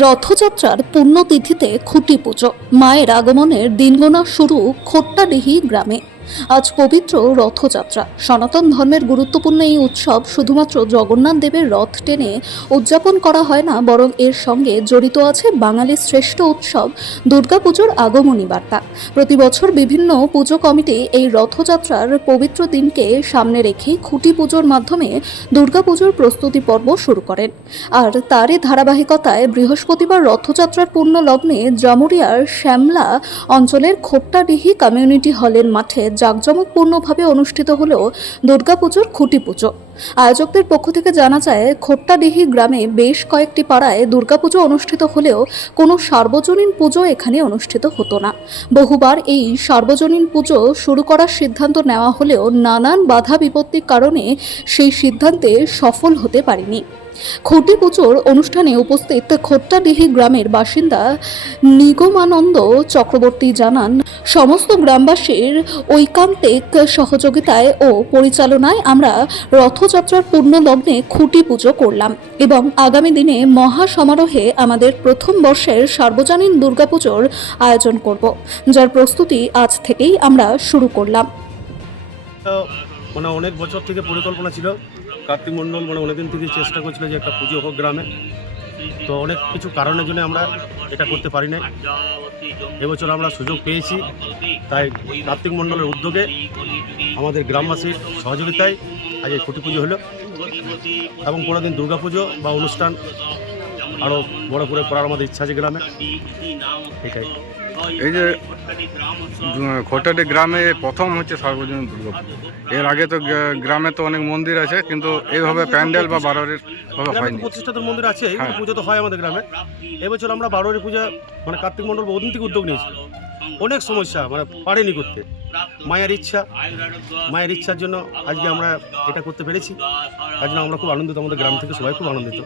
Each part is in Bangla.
রথযাত্রার পুণ্যতিথিতে খুঁটি পুজো, মায়ের আগমনের দিনগোনা শুরু খোট্টাডিহি গ্রামে। আজ পবিত্র রথযাত্রা। সনাতন ধর্মের গুরুত্বপূর্ণ এই উৎসব শুধুমাত্র জগন্নাথ দেবের রথ টেনে উদযাপন করা হয় না, বরং এর সঙ্গে জড়িত আছে বাঙালির শ্রেষ্ঠ উৎসব দুর্গাপুজোর আগমনী বার্তা। প্রতি বছর বিভিন্ন পুজো কমিটি এই রথযাত্রার পবিত্র দিনকে সামনে রেখে খুঁটি পুজোর মাধ্যমে দুর্গাপুজোর প্রস্তুতি পর্ব শুরু করেন। আর তারই ধারাবাহিকতায় বৃহস্পতিবার রথযাত্রার পূর্ণ লগ্নে জামুরিয়ার শ্যামলা অঞ্চলের খোট্টাডিহি কমিউনিটি হলের মাঠে জাঁকজমকপূর্ণভাবে অনুষ্ঠিত হল দুর্গাপুজোর খুঁটি পুজো। আয়োজকদের পক্ষ থেকে জানা যায়, খোট্টাডিহি গ্রামে বেশ কয়েকটি পাড়ায় দুর্গাপুজো অনুষ্ঠিত হলেও কোনো সার্বজনীন পুজো এখানে অনুষ্ঠিত হতো না। বহুবার এই সার্বজনীন পুজো শুরু করার সিদ্ধান্ত নেওয়া হলেও নানান বাধা বিপত্তির কারণে সেই সিদ্ধান্তে সফল হতে পারেনি। খুঁটি পুজোর অনুষ্ঠানে উপস্থিত খোট্টাডিহি গ্রামের বাসিন্দা নিগমানন্দ চক্রবর্তী জানান, সমস্ত গ্রামবাসীর ঐকান্তিক সহযোগিতায় ও পরিচালনায় আমরা রথযাত্রার পূর্ণ লগ্নে খুঁটি পুজো করলাম এবং আগামী দিনে মহা সমারোহে আমাদের প্রথম বর্ষের সার্বজনীন দুর্গাপুজোর আয়োজন করব, যার প্রস্তুতি আজ থেকেই আমরা শুরু করলাম। অনেক বছর থেকে পরিকল্পনা ছিল। কার্তিক মণ্ডল অনেকদিন থেকে চেষ্টা করছিল যে একটা পুজো হোক গ্রামে। তো অনেক কিছু কারণের জন্য আমরা এটা করতে পারি নাই। এবছর আমরা সুযোগ পেয়েছি, তাই কার্তিক মণ্ডলের উদ্যোগে আমাদের গ্রামবাসীর সহযোগিতায় আজ এই খুঁটি পুজো হলো এবং কোনোদিন দুর্গা পুজো বা অনুষ্ঠান আরও বড় করে করার আমাদের ইচ্ছা আছে গ্রামে। এটাই। এই যে খোট্টাডিহি গ্রামে প্রথম হচ্ছে সার্বজনীন দুর্গাপুজো। এর আগে তো গ্রামে তো অনেক মন্দির আছে, কিন্তু এইভাবে প্যান্ডেল বা বারোয়ারির ভাবে হয়নি। 25টা মন্দির আছে, পুজো তো হয় আমাদের গ্রামে। এবছর আমরা বারোয়ারি পূজা কার্তিক মণ্ডল বহুদিন থেকে উদ্যোগ নিয়েছিল। অনেক সমস্যা পারেনি করতে। মায়ের ইচ্ছার জন্য আজকে আমরা এটা করতে পেরেছি। তার জন্য আমরা খুব আনন্দিত, আমাদের গ্রাম থেকে সবাই খুব আনন্দিত।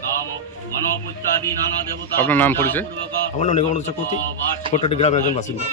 আপনার নাম পরিচয়? আমার নাম নিগমানন্দ চক্রবর্তী, খোট্টাডিহি গ্রামের একজন বাসিন্দা।